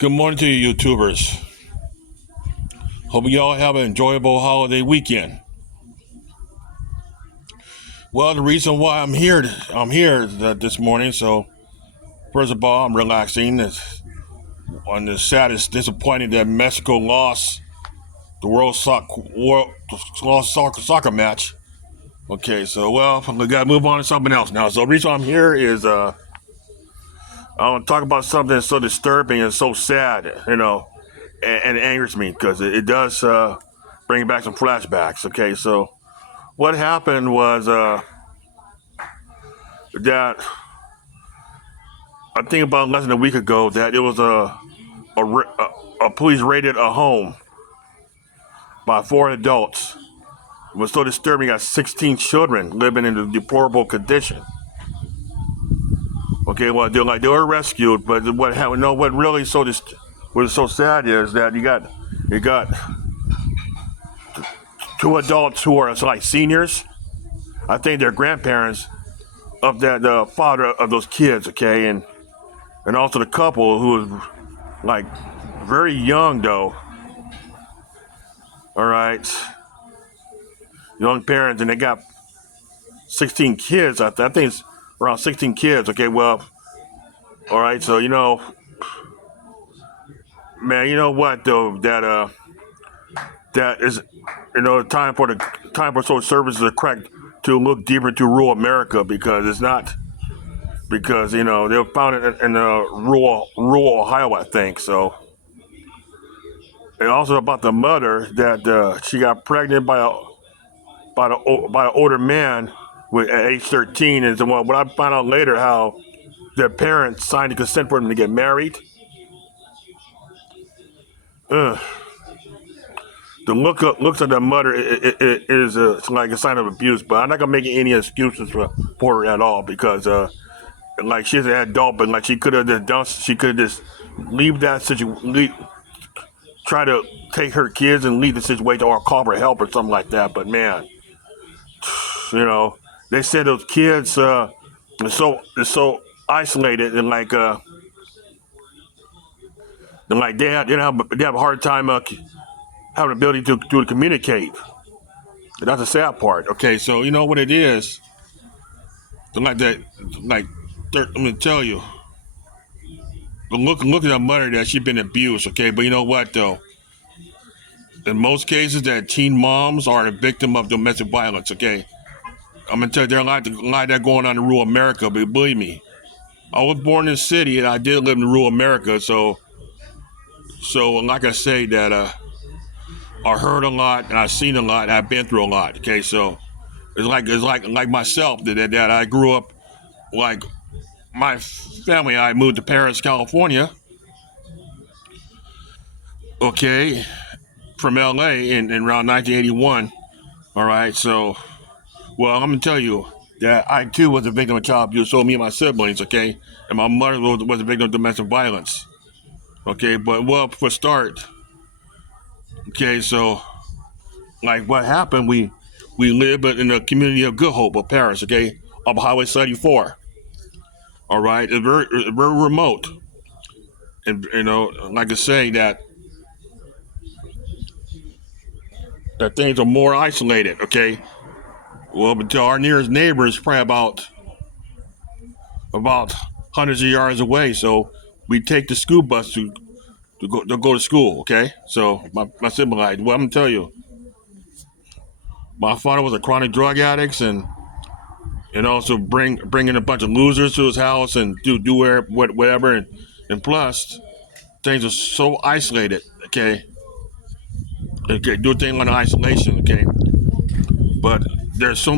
Good morning to you YouTubers. Hope you all have an enjoyable holiday weekend. Well, the reason why I'm here this morning. So first of all, I'm relaxing. On the saddest, disappointing that Mexico lost the World Soccer match. Okay, so we gotta move on to something else now. So the reason I'm here is I want to talk about something that's so disturbing and so sad, and it angers me because it does bring back some flashbacks. Okay, so what happened was that I think about less than a week ago that it was a police raided a home by four adults. It was so disturbing. Got 16 children living in a deplorable condition. Okay, well they were rescued, but what happened? No, what really what is so sad is that you got two adults who are like seniors. I think they're grandparents of that the father of those kids. Okay, and also the couple who was like very young though. All right, young parents, and they got 16 kids. I think it's around 16 kids. Okay, well, all right. So man, you know what though? That is, time for social services to crack to look deeper into rural America because it's not because they were found in rural Ohio, I think. So, and also about the mother that she got pregnant by an older man at age 13, and so what I found out later how their parents signed a consent for them to get married. Ugh. The looks of the mother is it's like a sign of abuse, but I'm not gonna make any excuses for her at all because like she's an adult, but like she could have just leave that situation, try to take her kids and leave the situation or call for help or something like that. But man, you know, they said those kids are so isolated and like they have a hard time having the ability to communicate. And that's the sad part. Okay, so you know what it is. Like that, like let me tell you. Look at her mother that she's been abused. Okay, but you know what though? In most cases, that teen moms are a victim of domestic violence. Okay, I'm gonna tell you, there are a lot that going on in rural America. But believe me, I was born in the city and I did live in rural America. So like I say, that I heard a lot and I've seen a lot and I've been through a lot. Okay, so it's like myself that I grew up like my family. I moved to Paris, California. Okay, from LA in around 1981. All right, so well, I'm gonna tell you that I too was a victim of child abuse. So me and my siblings, okay, and my mother was a victim of domestic violence. Okay, but well, for start, okay, so like what happened, we live in the community of Good Hope of Paris, okay, up Highway 74. All right, it's very remote, and like I say that things are more isolated. Okay, well, but to our nearest neighbor is probably about hundreds of yards away. So we take the school bus to go to school. Okay, so my sibling, like, well, I'm gonna tell you, my father was a chronic drug addict and also bringing a bunch of losers to his house and do whatever and plus things are so isolated. Okay, do a thing on isolation. Okay, but there's so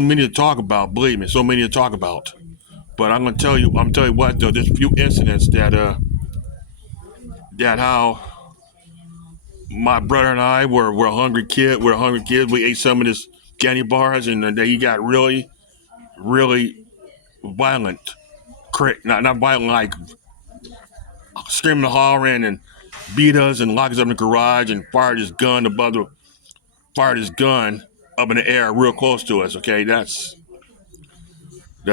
many to talk about. Believe me, so many to talk about. But I'm gonna tell you what though. There's a few incidents that how my brother and I were a hungry kid. We're a hungry kids. We ate some of this candy bars, and then he got really, really violent. Not violent, like screaming and hollering and beat us and locked us up in the garage and fired his gun up in the air real close to us. Okay, that's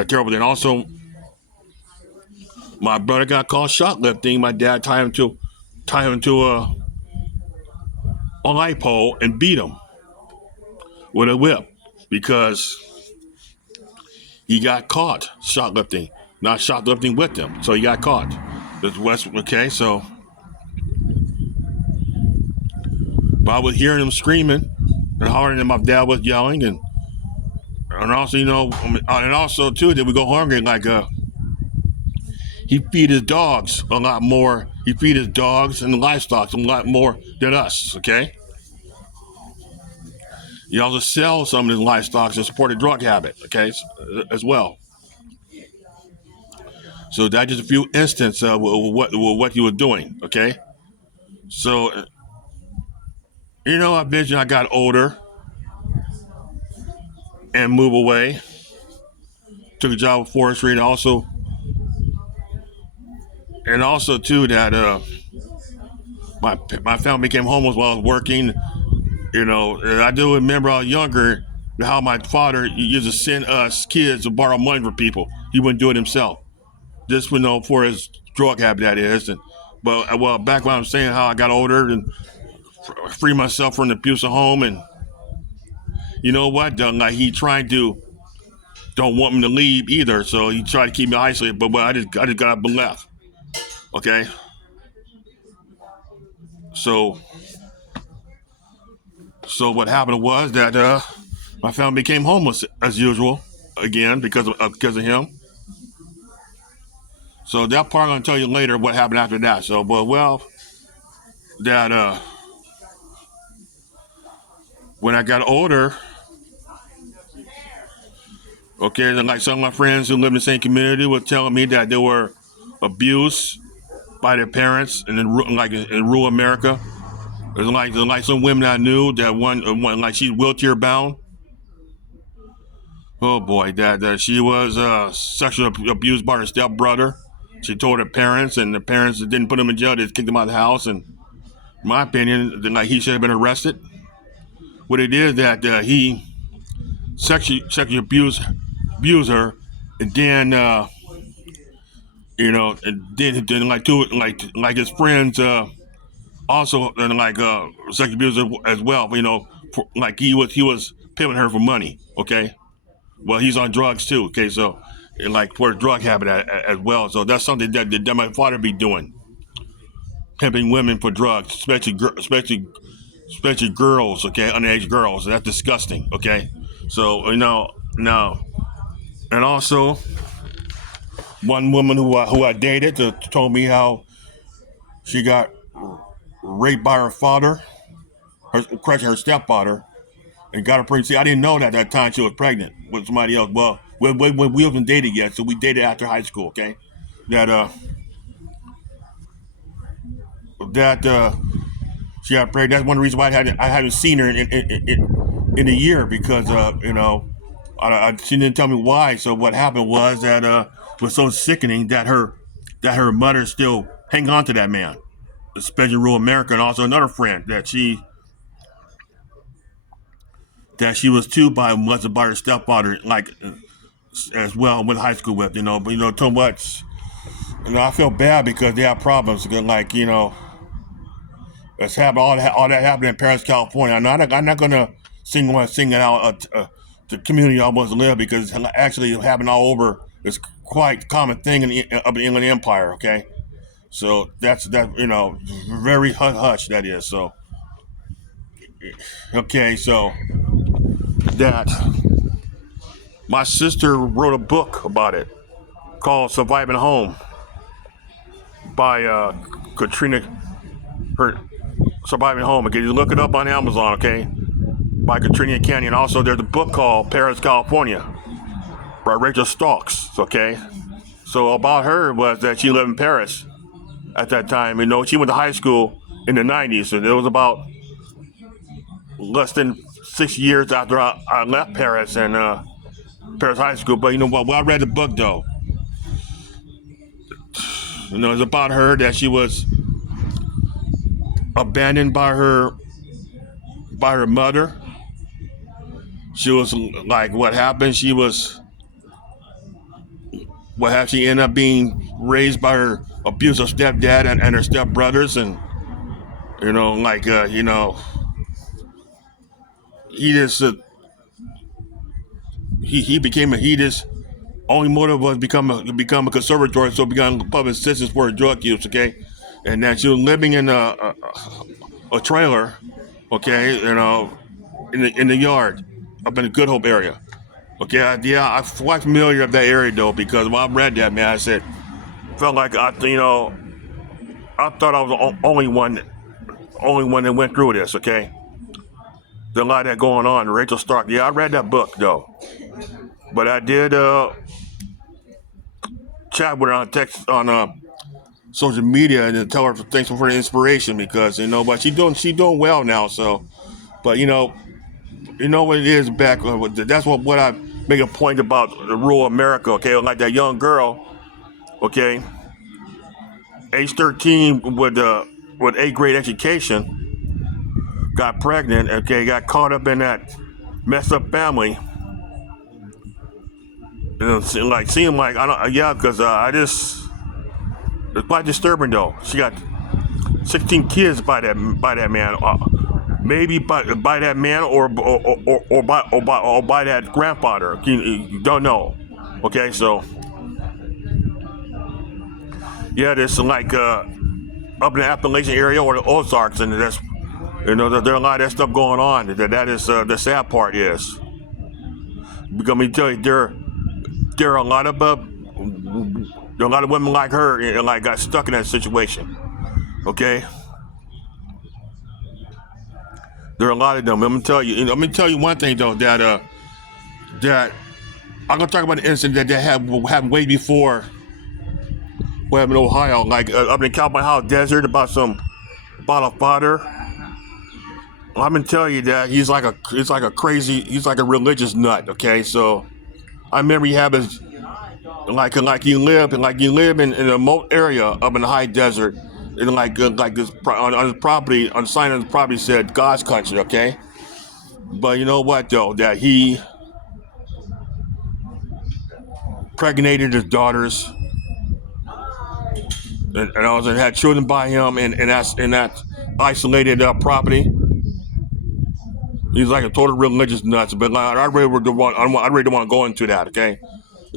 terrible. Then also My brother got caught shoplifting. My dad tied him to a light pole and beat him with a whip because he got caught shoplifting, not shoplifting with him. So he got caught. That's West. Okay, so but I was hearing him screaming and hollering, and my dad was yelling, and also and also too that we go hungry like he feed his dogs a lot more. He feed his dogs and the livestock a lot more than us. Okay. He also sells some of his livestock to support a drug habit. Okay, as well. So that's just a few instances of what he was doing. Okay. So eventually I got older and moved away. Took a job with forestry and also too that my family became homeless while I was working. I do remember I was younger how my father used to send us kids to borrow money from people. He wouldn't do it himself. Just for his drug habit that is. But back when I'm saying how I got older and free myself from the abusive home, and you know what? Like he tried to don't want me to leave either, so he tried to keep me isolated. But I just got up and left. Okay, so what happened was that my family became homeless as usual again because of him. So that part I'm gonna tell you later what happened after that. So, that when I got older, okay, then like some of my friends who live in the same community were telling me that they were abused by their parents, and in rural America, there's like some women I knew that one like she's wheelchair bound. Oh boy, that she was sexually abused by her stepbrother. She told her parents, and the parents didn't put him in jail. They just kicked him out of the house. And in my opinion, then like he should have been arrested. What it is that he sexually abused her, and then and then like his friends also and sexual abuse as well. Like he was pimping her for money. Okay, well he's on drugs too. Okay, so and like for a drug habit as well. So that's something that my father be doing, pimping women for drugs, especially girls. Okay, underage girls. That's disgusting. Okay, so now and also one woman who I dated told me how she got raped by her father, her stepfather, and got her pregnant. See, I didn't know that at that time she was pregnant with somebody else. Well, we haven't dated yet, so we dated after high school. Okay, that she got pregnant. That's one reason why I hadn't seen her in a year because she didn't tell me why. So what happened was that was so sickening that her mother still hang on to that man, especially rural America, and also another friend that she was too by her stepfather, like as well with high school with, but too much. I feel bad because they have problems. Like it's happened. All that happened in Paris, California. I'm not gonna sing it out the community I want to live because it's actually happened all over. It's quite a common thing in the Inland Empire. Okay, so that's very hush that is. So okay, so that my sister wrote a book about it called "Surviving Home" by Katrina. Her Surviving Home. Okay, you look it up on Amazon. Okay, by Katrina Canyon. Also, there's a book called Paris, California by Rachel Stokes. Okay, so about her was that she lived in Paris at that time. She went to high school in the 90s, and it was about less than 6 years after I left Paris and Paris High School. But when I read the book though, it's about her that she was abandoned by her mother. She was like, what happened? She was what how she ended up being raised by her abusive stepdad and her stepbrothers, and he just he became a he just only motive was become a conservatory, so began public assistance for drug use. Okay, and that she was living in a trailer. Okay, in the yard up in the Good Hope area. Okay, yeah, I'm quite familiar with that area though, because when I read that, man, I said felt like I thought I was the only one that went through this. Okay, there's a lot of that going on. Rachel Stark. Yeah, I read that book though, but I did chat with her on text on social media and tell her thanks for the inspiration, because but she doing well now. So, but what it is back. That's what I make a point about the rural America. Okay, like that young girl. Okay, age 13 with 8th grade education, got pregnant. Okay, got caught up in that messed up family. And seemed like I don't. Yeah, because it's quite disturbing though. She got 16 kids by that man. Maybe by that man or by that grandfather. You don't know. Okay, so yeah, there's like up in the Appalachian area or the Ozarks, and there's there's a lot of that stuff going on. That is the sad part is, because let me tell you, there are a lot of women like her and like got stuck in that situation. Okay, there are a lot of them. I'm gonna tell you one thing though, that I'm gonna talk about an incident that happened way before what happened in Ohio, like up in Cowboy House Desert, about a father. I'm gonna tell you that he's like a religious nut. Okay, so I remember he had his like you live in a remote area up in the high desert, and like this on his property, on the sign of his property said God's country. Okay, but you know what though, that he impregnated his daughters, and also had children by him, and that isolated property. He's like a total religious nuts, but like, I really don't want to go into that. Okay,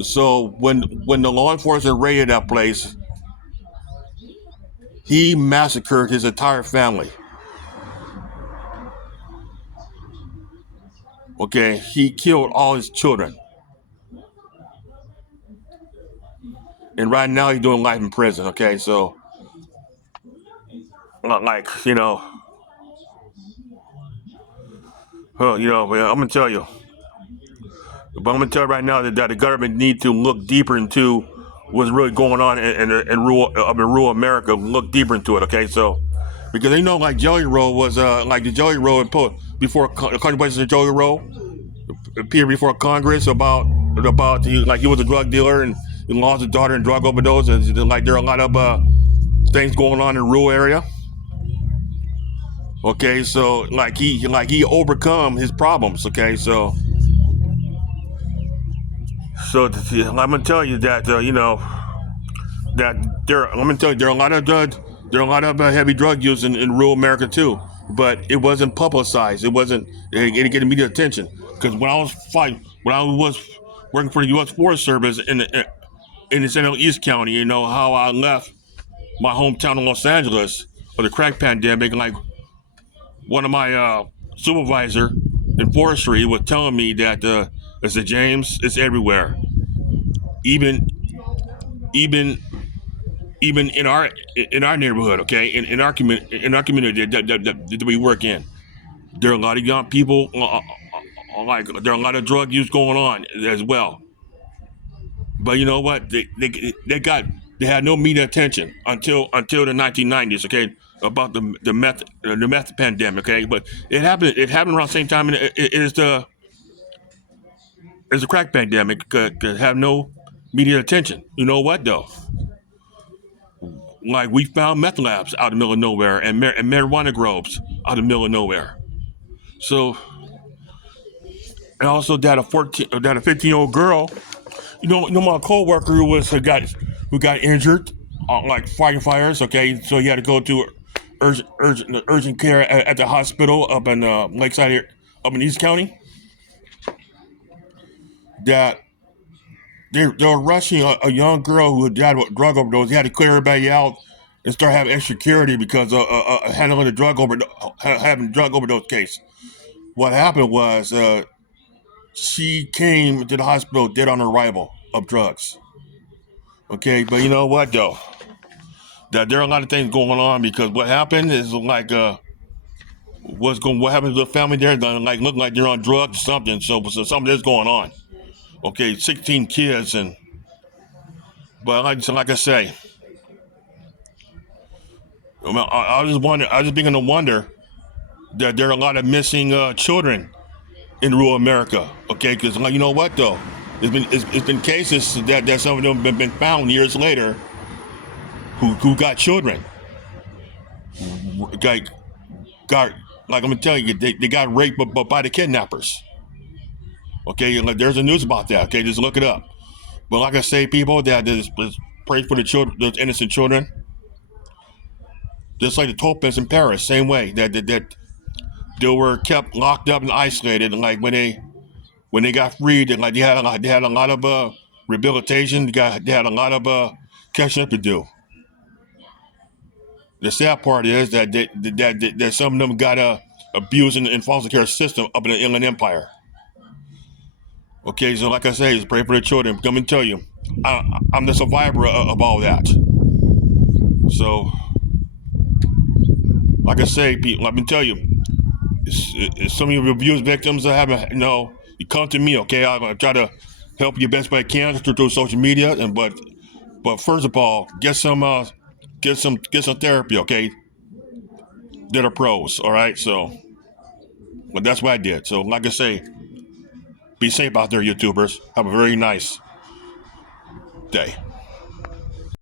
so when the law enforcement raided that place, he massacred his entire family. Okay, he killed all his children, and right now he's doing life in prison. Okay, so like I'm gonna tell you. But I'm gonna tell you right now that the government need to look deeper into what's really going on in rural America. Look deeper into it, okay? So, because like Jelly Roll was like the Jelly Roll and put before contemplation of Jelly Roll appeared before Congress about he was a drug dealer and he lost his daughter in drug overdose, and like there are a lot of things going on in rural area. Okay, so like he overcome his problems. Okay, so I'm gonna tell you that that I'm gonna tell you there are a lot of heavy drug use in rural America too, but it wasn't publicized. It didn't get immediate attention, because when I was working for the U.S. Forest Service in the San Diego East County, how I left my hometown of Los Angeles for the crack pandemic. Like one of my supervisor in forestry was telling me that I said, James, it's everywhere. Even in our neighborhood, okay, in our community that we work in, there are a lot of young people. Like there are a lot of drug use going on as well. But you know what? They had no media attention until the 1990s. Okay, about the meth pandemic. Okay, but it happened around the same time. And it is the crack pandemic could have no media attention. You know what though? Like we found meth labs out in the middle of nowhere, and marijuana groves out in the middle of nowhere. So, and also that a 15-year-old girl, my coworker who got injured, like fighting fires. Okay, so he had to go to urgent care at the hospital up in Lakeside here, up in East County. That they were rushing a young girl who had died of a drug overdose. He had to clear everybody out and start having extra security because of handling the having drug overdose case. What happened was she came to the hospital dead on arrival of drugs. Okay, but you know what though? That there are a lot of things going on because what happened is like what happened to the family there? Like look like they're on drugs or something. So something is going on. Okay, 16 kids and but like I say, I just wonder. I just begin to wonder that there are a lot of missing children in rural America. Okay, because like you know what though, it's been cases that some of them have been found years later who got children, got like I'm gonna tell you they got raped by the kidnappers. Okay, like, there's a news about that. Okay, just look it up. But like I say, people that just pray for the children, those innocent children, just like the Topins in Paris, same way that they were kept locked up and isolated, and like when they got freed, and like they had a lot of rehabilitation. They had a lot of catching up to do. The sad part is that some of them got abused in foster care system up in the Inland Empire. Okay, so like I say, just pray for the children. Come and tell you, I'm the survivor of all that. So, like I say, let me tell you, some of your abuse victims that haven't, you come to me. Okay, I'm gonna try to help you best way I can through social media. But first of all, get some therapy. Okay, that are pros. All right, so but that's what I did. So, like I say, be safe out there, YouTubers. Have a very nice day.